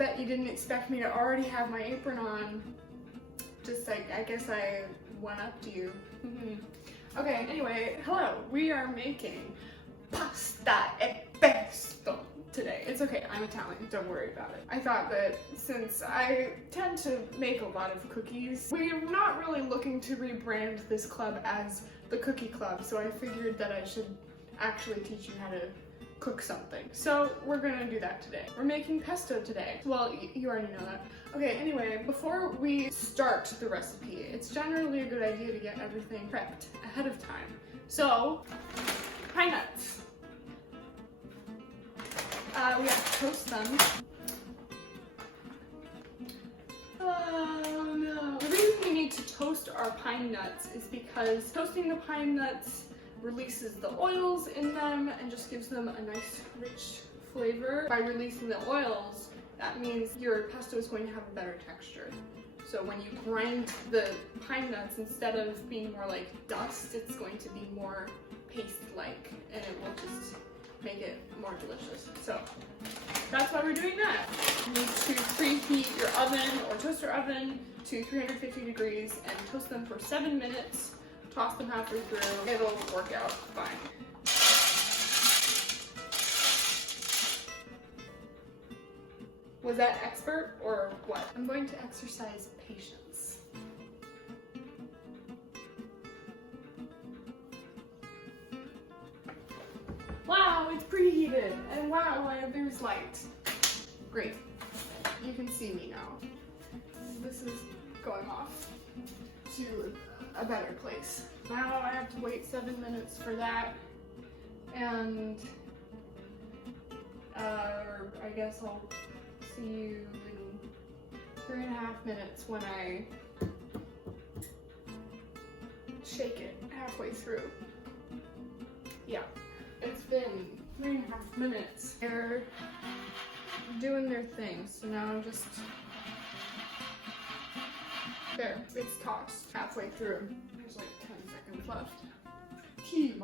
Bet you didn't expect me to already have my apron on. Just like, I guess I went up to you. Okay, anyway, hello. We are making pasta e pesto today. It's okay, I'm Italian, don't worry about it. I thought that since I tend to make a lot of cookies, we're not really looking to rebrand this club as the Cookie Club, so I figured that I should actually teach you how to cook something. So we're gonna do that today. We're making pesto today. Well, you already know that. Okay, anyway, before we start the recipe, it's generally a good idea to get everything prepped ahead of time. So, pine nuts. We have to toast them. Oh no. The reason we need to toast our pine nuts is because toasting the pine nuts releases the oils in them and just gives them a nice rich flavor. By releasing the oils, that means your pesto is going to have a better texture. So when you grind the pine nuts, instead of being more like dust, it's going to be more paste-like, and it will just make it more delicious. So that's why we're doing that. You need to preheat your oven or toaster oven to 350 degrees and toast them for 7 minutes. Toss them halfway through. It'll work out fine. Was that expert or what? I'm going to exercise patience. Wow, it's preheated, and wow, there's light. Great, you can see me now. This is going off to a better place. Now I have to wait 7 minutes for that, and I guess I'll see you in 3.5 minutes when I shake it halfway through. Yeah. It's been 3.5 minutes. They're doing their thing, so now I'm just... There, it's tossed halfway through. There's like 10 seconds left. T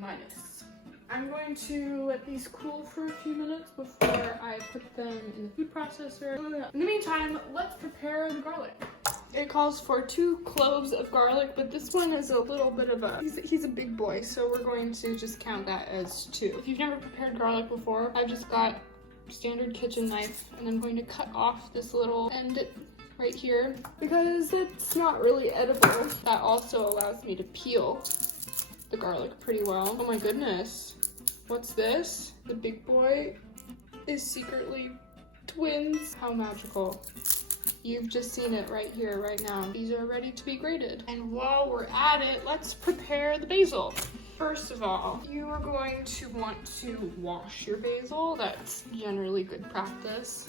minus. I'm going to let these cool for a few minutes before I put them in the food processor. In the meantime, let's prepare the garlic. It calls for 2 cloves of garlic, but this one is a little bit of a, he's a big boy, so we're going to just count that as 2. If you've never prepared garlic before, I've just got a standard kitchen knife, and I'm going to cut off this little end right here because it's not really edible. That also allows me to peel the garlic pretty well. Oh my goodness, what's this? The big boy is secretly twins. How magical. You've just seen it right here, right now. These are ready to be grated. And while we're at it, let's prepare the basil. First of all, you are going to want to wash your basil. That's generally good practice.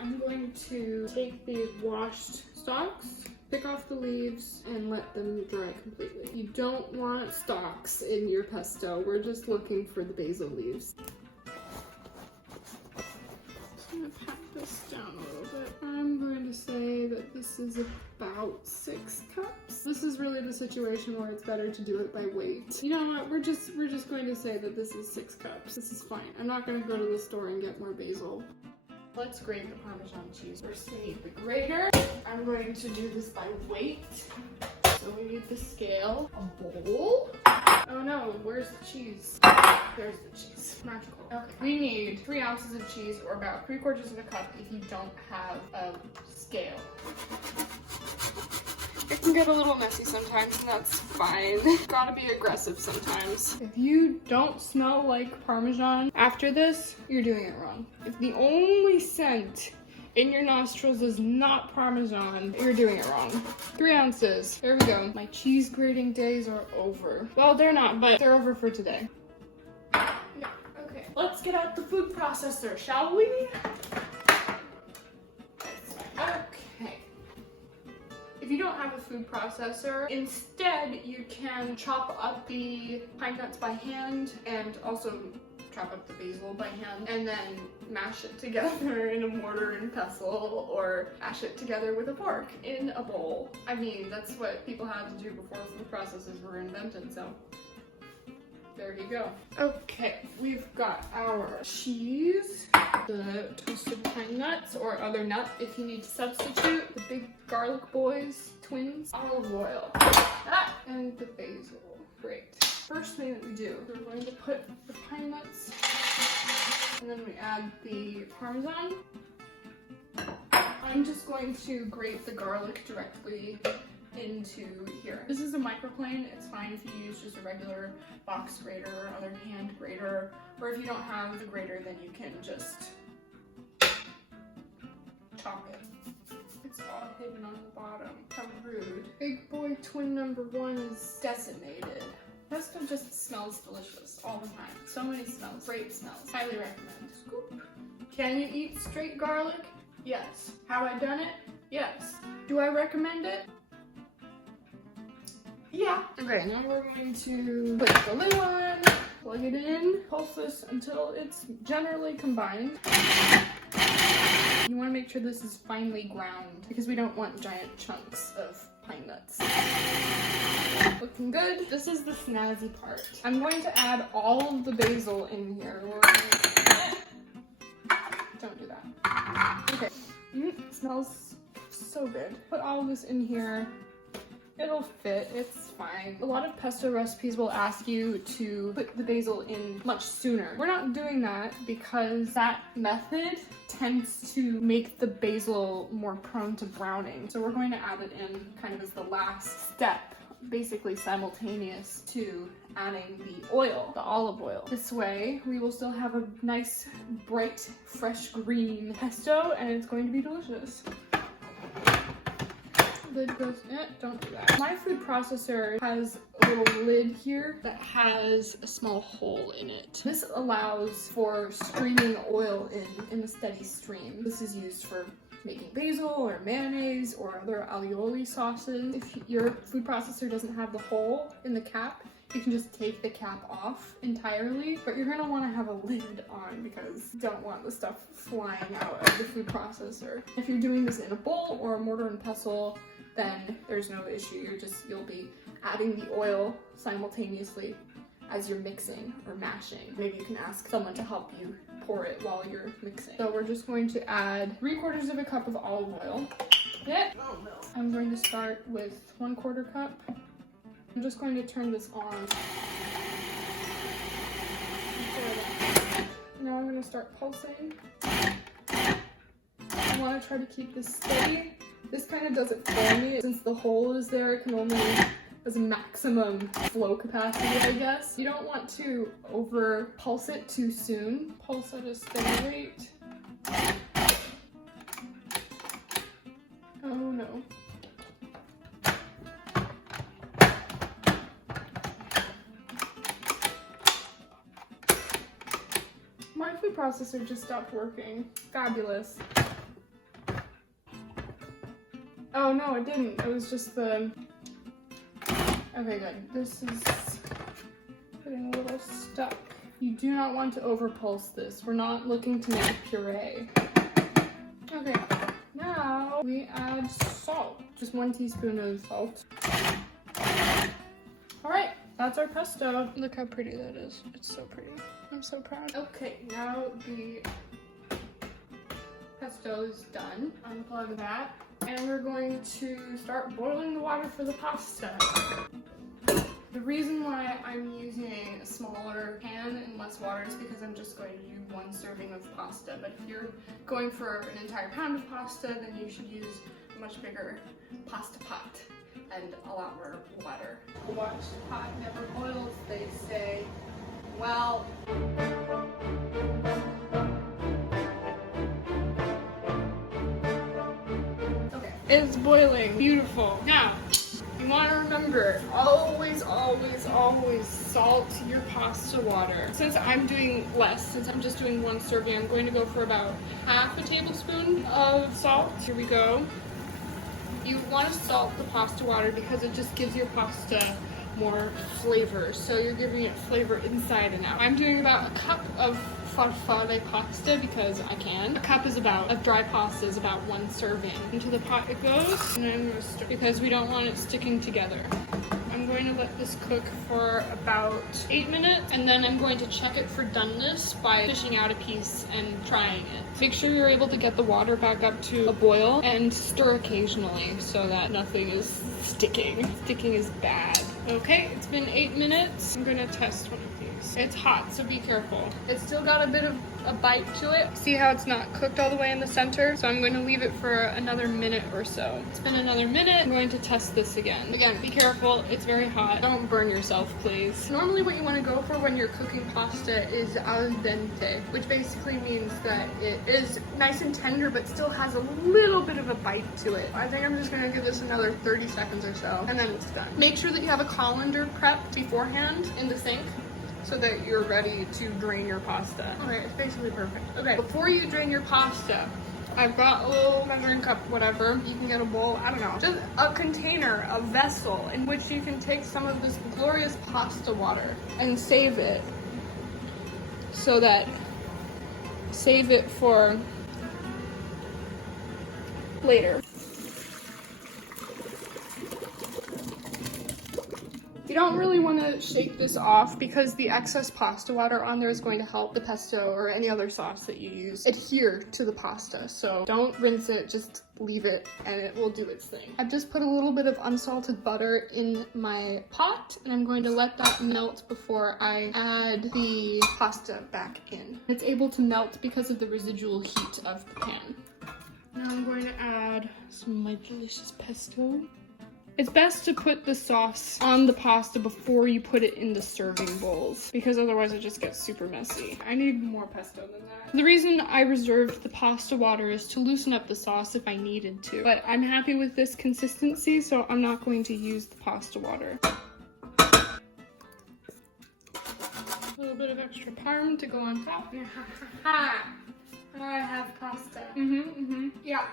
I'm going to take the washed stalks, pick off the leaves, and let them dry completely. You don't want stalks in your pesto. We're just looking for the basil leaves. This down a little bit. I'm going to say that this is about 6 cups. This is really the situation where it's better to do it by weight. You know what? We're just going to say that this is 6 cups. This is fine. I'm not going to go to the store and get more basil. Let's grate the Parmesan cheese. First we need the grater. I'm going to do this by weight. So we need the scale, a bowl. Oh no, where's the cheese? There's the cheese. Magical. Okay. We need 3 ounces of cheese, or about 3/4 of a cup if you don't have a scale. It can get a little messy sometimes, and that's fine. Gotta be aggressive sometimes. If you don't smell like Parmesan after this, you're doing it wrong. If the only scent in your nostrils is not Parmesan, you're doing it wrong. 3 ounces. There we go. My cheese grating days are over. Well, they're not, but they're over for today. Yeah, okay. Let's get out the food processor, shall we? Okay. If you don't have a food processor, instead you can chop up the pine nuts by hand and also chop up the basil by hand and then mash it together in a mortar and pestle, or mash it together with a fork in a bowl. I mean, that's what people had to do before food processors were invented, so there you go. Okay, we've got our cheese, the toasted pine nuts or other nut if you need to substitute, the big garlic boys, twins, olive oil, and the basil. Great. First thing that we do, we're going to put the pine nuts, and then we add the Parmesan. I'm just going to grate the garlic directly into here. This is a microplane. It's fine if you use just a regular box grater or other hand grater, or if you don't have the grater, then you can just chop it. It's all hidden on the bottom. How rude. Big boy twin number 1 is decimated. Pesto just smells delicious all the time. So many smells. Great smells. Highly recommend. Scoop. Can you eat straight garlic? Yes. Have I done it? Yes. Do I recommend it? Yeah. Okay, now we're going to put the lid on, plug it in, pulse this until it's generally combined. You want to make sure this is finely ground because we don't want giant chunks of pine nuts. Looking good. This is the snazzy part. I'm going to add all of the basil in here. Don't do that. Okay. Smells so good. Put all of this in here. It'll fit, it's fine. A lot of pesto recipes will ask you to put the basil in much sooner. We're not doing that because that method tends to make the basil more prone to browning. So we're going to add it in kind of as the last step, basically simultaneous to adding the oil, the olive oil. This way, we will still have a nice, bright, fresh green pesto, and it's going to be delicious. Lid goes, don't do that. My food processor has a little lid here that has a small hole in it. This allows for streaming oil in a steady stream. This is used for making basil or mayonnaise or other alioli sauces. If your food processor doesn't have the hole in the cap, you can just take the cap off entirely, but you're gonna wanna have a lid on because you don't want the stuff flying out of the food processor. If you're doing this in a bowl or a mortar and pestle, then there's no issue. You'll be adding the oil simultaneously as you're mixing or mashing. Maybe you can ask someone to help you pour it while you're mixing. So we're just going to add 3/4 of a cup of olive oil. Oh no. I'm going to start with 1/4 cup. I'm just going to turn this on. Now I'm going to start pulsing. I want to try to keep this steady. This kind of does it for me. Since the hole is there, it can only has a maximum flow capacity, I guess. You don't want to over pulse it too soon. Pulse at a steady rate. Oh no. My food processor just stopped working. Fabulous. Oh no, it didn't. It was just the... Okay, good. This is getting a little stuck. You do not want to overpulse this. We're not looking to make puree. Okay, now we add salt. Just 1 teaspoon of salt. All right, that's our pesto. Look how pretty that is. It's so pretty. I'm so proud. Okay, now the pesto is done. Unplug that. And we're going to start boiling the water for the pasta. The reason why I'm using a smaller pan and less water is because I'm just going to do 1 serving of pasta. But if you're going for an entire pound of pasta, then you should use a much bigger pasta pot and a lot more water. A washed pot never boils, they say. Well... It's boiling. Beautiful. Now, you want to remember, always, always, always salt your pasta water. Since I'm doing less, since I'm just doing 1 serving, I'm going to go for about 1/2 tablespoon of salt. Here we go. You want to salt the pasta water because it just gives your pasta more flavor. So you're giving it flavor inside and out. I'm doing about 1 cup of farfalle pasta because I can. A cup of dry pasta is about 1 serving. Into the pot it goes, and I'm gonna stir because we don't want it sticking together. I'm going to let this cook for about 8 minutes, and then I'm going to check it for doneness by fishing out a piece and trying it. Make sure you're able to get the water back up to a boil and stir occasionally so that nothing is sticking. Sticking is bad. Okay, it's been 8 minutes. I'm gonna test one of these. It's hot, so be careful. It's still got a bit of a bite to it. See how it's not cooked all the way in the center? So I'm going to leave it for another minute or so. It's been another minute. I'm going to test this again. Again, be careful. It's very hot. Don't burn yourself, please. Normally what you want to go for when you're cooking pasta is al dente, which basically means that it is nice and tender, but still has a little bit of a bite to it. I think I'm just going to give this another 30 seconds or so, and then it's done. Make sure that you have a colander prepped beforehand in the sink, so that you're ready to drain your pasta. Okay, it's basically perfect. Okay, before you drain your pasta, I've got a little measuring cup, whatever. You can get a bowl, I don't know. Just a container, a vessel in which you can take some of this glorious pasta water and save it for later. You don't really want to shake this off because the excess pasta water on there is going to help the pesto or any other sauce that you use adhere to the pasta. So don't rinse it, just leave it and it will do its thing. I've just put a little bit of unsalted butter in my pot and I'm going to let that melt before I add the pasta back in. It's able to melt because of the residual heat of the pan. Now I'm going to add some of my delicious pesto. It's best to put the sauce on the pasta before you put it in the serving bowls, because otherwise it just gets super messy. I need more pesto than that. The reason I reserved the pasta water is to loosen up the sauce if I needed to, but I'm happy with this consistency, so I'm not going to use the pasta water. A little bit of extra parm to go on top. I have pasta. Yeah.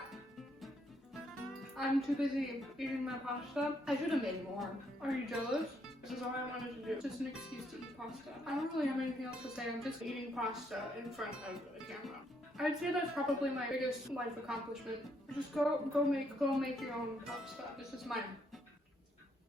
I'm too busy eating my pasta. I should have made more. Are you jealous? This is all I wanted to do. Just an excuse to eat pasta. I don't really have anything else to say. I'm just eating pasta in front of the camera. I'd say that's probably my biggest life accomplishment. Just go make your own pasta. This is mine.